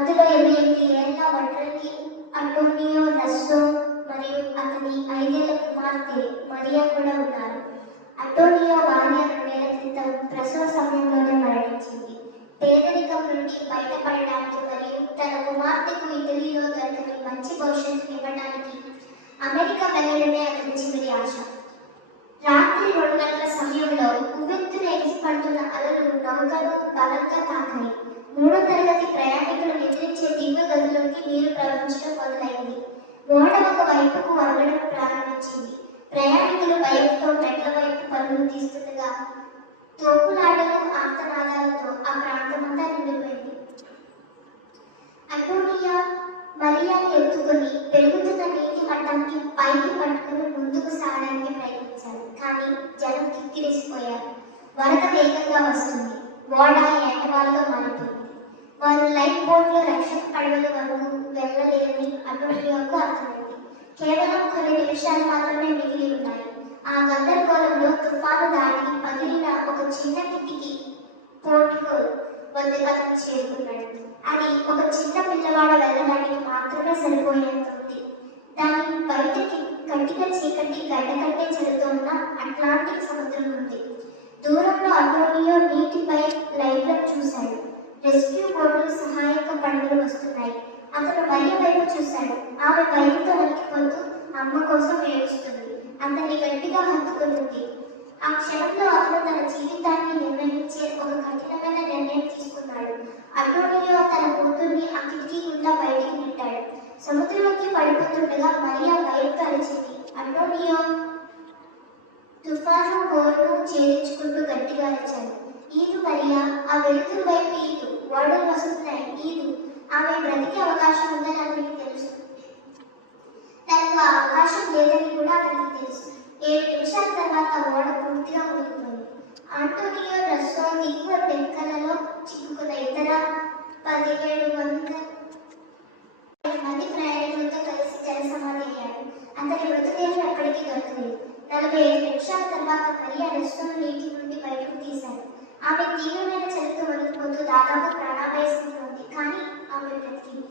అందులో 28 ఏళ్ల ఒంటరి అంటోనియో రస్సో మరియు అతని 5 ఏళ్ల కుమార్తె మరియా కూడా ఉన్నారు. అంటోనియో భార్య 2 ఏళ్ల క్రితం ప్రసవ సమయంలోనే మరణించింది. పేదరికం నుండి బయటపడడానికి మరియు తన కుమార్తెకు ఇటలీలో దొరకని మంచి భవిష్యత్తు ఇవ్వడానికి అమెరికా వెళ్ళడమే అతని చివరి ఆశ. రాత్రి 2 గంటల సమయంలో ఉవ్వెత్తున ఎగిసిపడుతున్న అలలు నౌకను బలంగా తాకాయి. 3వ తరగతి ప్రయాణికులు నిద్రించే దిగువ గదిలోకి నీరు ప్రవహించడం మొదలైంది. ఓడ ఒక వైపుకు వంగడం ప్రారంభించింది. ప్రయాణికులు భయంతో మెట్ల వైపు పరుగులు తీస్తుండగా తోపులాటలు ఆర్తనాదాలతో ఆ ప్రాంతమంతా నిండిపోయింది. అంటోనియా మరియాని ఎత్తుకొని పెరుగుతున్న నీటి మట్టానికి పైకి పట్టుకుని ముందుకు సాగడానికి ప్రయత్నించారు. కానీ జనం కిక్కిరిసిపోయారు. వరద వేగంగా వస్తుంది. ఓడ ఎండవాళ్ళలో మారిపోయింది. వారు లైఫ్ బోట్లో రక్షక పడవల వరకు వెళ్ళలేదని అంటోనియోకు అర్థమైంది. కేవలం కొన్ని నిమిషాలు మాత్రమే మిగిలి ఉన్నాయి. ఆ గందరగోళంలో తుఫాను దాటి పగిలిన ఒక చిన్న కిటికీ పోర్టులో వద్దకు అతను చేరుకున్నాడు. అది ఒక చిన్న పిల్లవాడు వెళ్ళడానికి మాత్రమే సరిపోయేంత ఉంది. దాని బయటకి కట్టిన చీకటి గడ్డ కట్టే చెరుతున్న అట్లాంటిక్ సముద్రం ఉంది. దూరంలో అంటోనియో నీటిపై లైట్లను చూశాడు. రెస్క్యూ బోట్లు సహాయక పడవలు వస్తున్నాయి. అతను మరియ వైపు చూశాడు. ఆమె భయంతో వణికిపోతూ అమ్మ కోసం ఏడుస్తుంది. అతన్ని గట్టిగా హత్తుకుంటుంది. ఆ క్షణంలో అతను తన జీవితాన్ని నిర్ణయించే ఒక కఠినమైన నిర్ణయం తీసుకున్నాడు. అంటోనియో తన కూతుర్ని ఆ కిటికీ గుండా బయటికి నెట్టాడు. సముద్రంలోకి పడిపోతుండగా మరియా భయంతో అరిచింది. అంటోనియో తుఫాను హోరును ఛేదించుకుంటూ గట్టిగా అరిచాడు. ఈదు మరియా, ఆ వెలుతురు వైపు ఈదు, ఓడలు వస్తున్నాయి, ఈదు. ఆమె బ్రతికే అవకాశం ఉందని అతనికి తెలుసు. తనకు ఆ అవకాశం లేదని కూడా అతనికి తెలుసు. 7 నిమిషాల తర్వాత ఓడ పూర్తిగా మునిగిపోయింది. అంటోనియో రస్సో దిగువ డెక్కలలో చిక్కుకున్న ఇతర 1700 మంది ప్రయాణికులతో కలిసి జలసమాధి అయ్యాడు. అతని మృతదేహం ఎక్కడికి దొరకలేదు. 45 నిమిషాల తర్వాత మరియా రస్సోను నీటి నుండి బయటకు తీశారు. ఆమె తీవ్రమైన చలితో వణికిపోతూ దాదాపు ప్రాణాపాయ స్థితిలో ఉంది. కానీ ఆమె బ్రతికింది.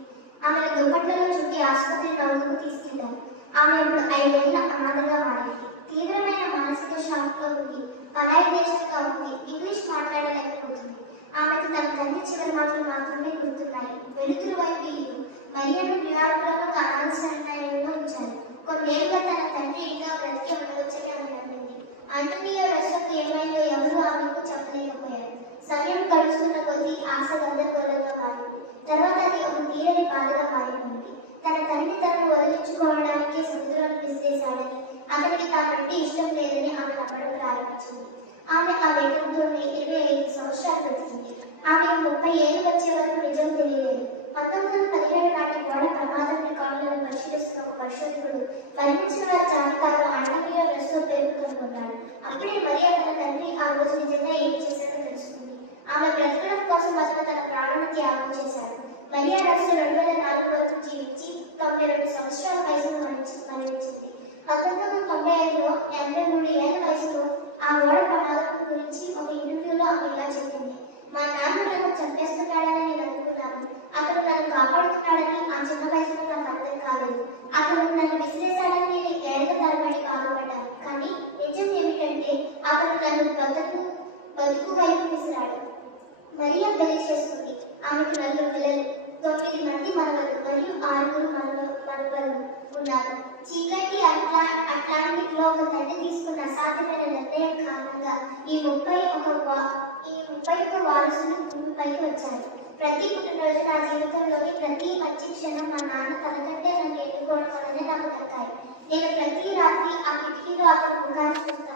ఆమెను దుప్పట్లలో చుట్టి ఆసుపత్రి నౌకకు తీసుకెళ్లారు. ఆమె ఇప్పుడు 5 ఏళ్ల అనాథగా మారింది. తీవ్రమైన మానసిక షాక్ లో ఉంది. పరాయి దేశంగా ఉంది. ఇంగ్లీష్ మాట్లాడలేకపోతుంది. ఆమెకు తన తండ్రి చివరి మాటలు మాత్రమే గుర్తున్నాయి. వెలుతురు వైపు ఇల్లు. మరియను న్యూయార్క్లోని ఒక అనాథ శరణాలయంలో ఉంచారు. కొన్నేళ్లుగా తన తండ్రి ఇంకా బ్రతికి ఉండవచ్చని ఆమె నమ్మింది. అంటోనియో రస్సోకు ఏమైందో ఎవరూ ఆమెకు చెప్పలేకపోయారు. సమయం గడుస్తున్న కొద్దీ ఆశ గందరగోళంగా మారింది. తర్వాత అది ఒక తీరని బాధగా మారిపోయింది. తన తండ్రి తనను వదిలించుకోవడానికి సముద్రాన్ని విసిరేశాడని, అతనికి తానంటే ఇష్టం లేదని ఆమె నమ్మడం ప్రారంభించింది. ఆమె ఆ వేగంతోనే 25 సంవత్సరాలు బ్రతికింది. ఆమెకు 30 ఏళ్ళు వచ్చే వరకు నిజం తెలియలేదు. 1917 నాటి ఓడ ప్రమాదం రికార్డులను పరిశీలిస్తున్న ఒక పరిశోధకుడు మరణించిన వారి జాబితాలో అంటోనియో రస్సో పేరు కనుగొన్నాడు. అప్పుడే మరియా తన తండ్రి ఆ రోజు నిజంగా ఏం చేశాడో తెలుసుకుంది. ఆమె బ్రతకడం కోసం అతను తన ప్రాణాలను త్యాగం చేశాడు. మరియా రస్సో 2004 వరకు జీవించి 92 సంవత్సరాల వయసులో మరణించింది. 1995లో 83 ఏళ్ల వయసులో ఆ ఓడ ప్రమాదం గురించి ఒక ఇంటర్వ్యూలో ఆమె ఇలా చెప్పింది. మా నాన్న నన్ను చంపేస్తున్నాడని నేను అనుకున్నాను. అతను నన్ను కాపాడుతున్నాడని ఆ చిన్న వయసులో నాకు అర్థం కాలేదు. అతను నన్ను విసిరేశాడని నేను ఏళ్ల తరబడి బాధపడ్డాను. కానీ నిజం ఏమిటంటే అతను నన్ను బతుకు వైపు విసిరాడు. మరియా పెళ్లి చేసుకుంది. ఆమెకు 4 పిల్లలు, 9 మంది మనవలు మరియు 6 మనవలు ఉన్నారు. చీకటి అట్లాంటిక్ లో ఒక తండ్రి తీసుకున్న అసాధ్యమైన నిర్ణయం కారణంగా ఈ 31 వారసులు భూమిపైకి వచ్చారు. ప్రతి పుట్టినరోజు నా జీవితంలోని ప్రతి మంచి క్షణం మా నాన్న తనకంటే నన్ను ఎన్నుకోవడం వల్లనే నాకు దక్కాయి. నేను ప్రతి రాత్రి ఆ కిటికీలో అతని ముఖాన్ని చూస్తాను.